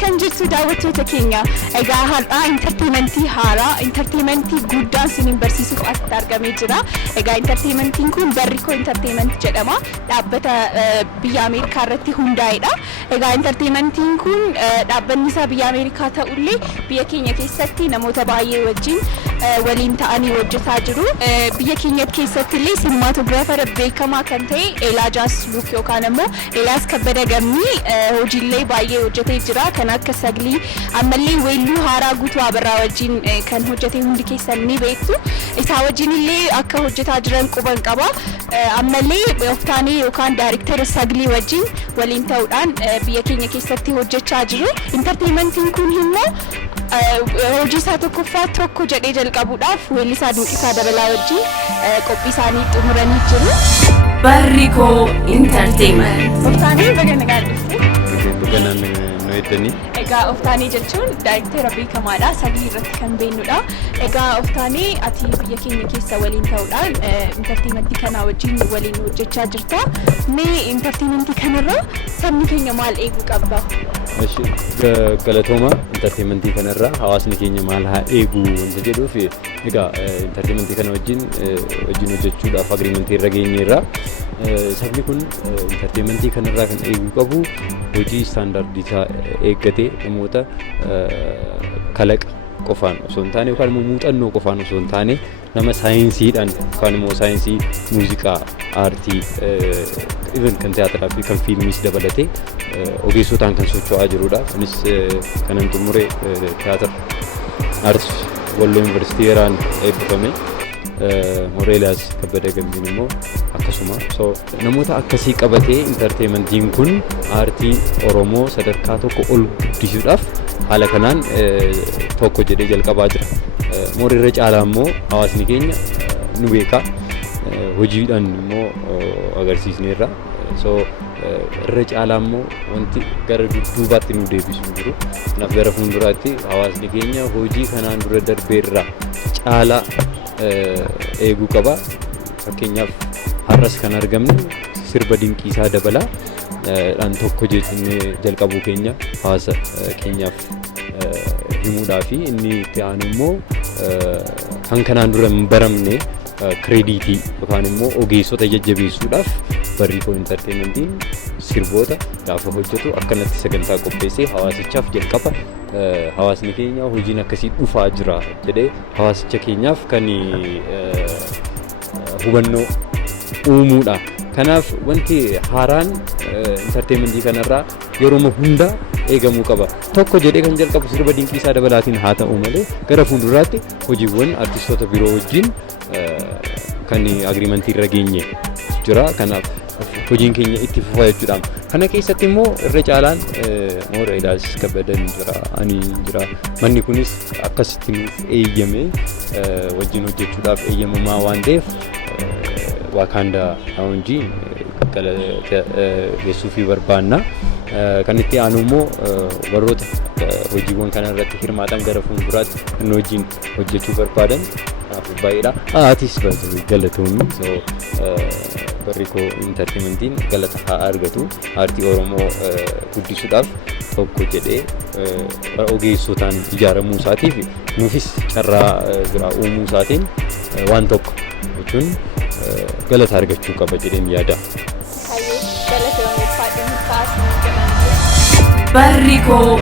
Akkam jirtu daawwattoota keenya. Egaa har'aa entertainmentii haaraa, entertainmentii guddaa isiniin barsiisuuf asitti argamee jira. Egaa entertainmentiin kun Barrikoo Entertainment jedhama. Dhaabbata biyya Ameerikaa irratti hundaa'edha. Egaa entertainmentiin kun dhaabbanni isaa biyya Ameerikaa ta'ullee biyya keenya keessatti namoota baay'ee wajjin waliin ta'anii hojjetaa jiru. Biyya keenya keessatti illee sinematograafer beekamaa kan ta'e Elaajaas Luuk yookaan immoo Eelaas Kabbada Gammii hojiilee baay'ee hojjetee jira. Kan akka Saglii ammallee weelluu haaraa Guutuu Abarraa wajjin kan hojjete hundi keessan ni beektu. Isaa wajjin illee akka hojjetaa jiran quban qaba. Ammallee Oftaanii yookaan Daayirektara Saglii wajjin waliin ta'uudhaan biyya keenya keessatti hojjechaa jiru. Entertainmentiin kun immoo hojii isaa tokkoffaa tokko jedhee jalqabuudhaaf weellisaa Dinqisaa Dabalaa wajjin qophii isaanii xumuranii jiru. Barrikoo Entertainment. Oftaanii baga nagaan dhufte. Ganaan nu eeddanii. Egaa Oftaanii jechuun daayirektara beekamaadha. Saglii irratti kan beeknudha. Egaa Oftaanii ati biyya keenya keessa waliin ta'uudhaan entertainmentii kana wajjin waliin hojjechaa jirta. Mee entertainmentii kanarraa sabni keenya maal eeguu qabda? Galatooma entertainmentii kanarraa hawaasni keenya maal haa eeguu wanta jedhuuf egaa entertainmentii kana wajjin hojjechuudhaaf agreementii irra geenyeerra. Sabni kun entertainmentii kanarraa kan eeguu qabu hojii istaandardii isaa eeggatee namoota kalaqa qofaan osoo hin taane yookaan immoo muuxannoo qofaan osoo hin taane nama saayinsiidhaan yookaan immoo saayinsii muuziqaa, aartii, even kan tiyaatiraa fi kan fiilmiis dabalatee ogeessotaan kan socho'aa jirudha. Kunis kanan xumure tiyaatira aartii Walloo Yuunivarsiitii yeraan eebbifame. Eelaas Kabbada Gammiin immoo akkasuma. Namoota akkasii qabatee entertainmentiin kun aartii Oromoo sadarkaa tokko ol guddisuudhaaf haala kanaan tokko jedhee jalqabaa jira. Irra caalaa immoo hawaasni keenya nu beeka. Hojiidhaan immoo agarsiisneerra. Irra caalaa immoo wanti gara duubaatti nu deebisu jiru. Kanaaf gara fuulduraatti hawaasni keenya hojii kanaan dura darbeerra caalaa eeguu qaba. Fakkeenyaaf har'as kan argamne sirba Dinqisaa Dabalaa dhaan tokko jennee jalqabuu keenya hawaasa keenyaaf himuudhaa fi inni itti aanu immoo kan kanaan dura hin baramne kireediitii yookaan immoo ogeessota jajjabeessuudhaaf Barrikoo Entertainmentiin sirboota gaafa hojjetu akkanatti sagantaa qopheessee hawaasichaaf jalqaba hawaasni keenya hojiin akkasii dhufaa jira jedhee hawaasicha keenyaaf kan hubannoo uumuudha. Kanaaf wanti haaraan entertainmentii kanarraa yeroo hunda eegamuu qaba. Tokko jedhee kan jalqabu sirba Dinqisaa Dabalaatiin haa ta'u malee gara fuulduraatti hojiiwwan artistoota biroo wajjin kan agreementii irra geenye jira. Kanaaf hojiin keenya itti fufa jechuudha. Kana keessatti immoo irra caalaan Eelaas Kabbadan jira, ani jira. Manni kunis akkasitti nuuf eeyyame wajjin hojjechuudhaaf eeyyamamaa waan ta'eef Waakaandaa Lounge geessuufii barbaanna. Kan itti aanu immoo warroota hojiiwwan kana irratti hirmaatan gara fuulduraatti kan wajjin hojjechuu barbaadan baay'eedha. Atis galatoomii Barrikoo Entertainmentiin galata haa argatu. Aartii Oromoo guddisuudhaaf tokko jedhee ogeessotaan ijaaramuu isaatiif nuufis carraa biraa uumuu isaatiin waan tokko jechuun galata argachuu qaba jedheen yaada. Barrikoo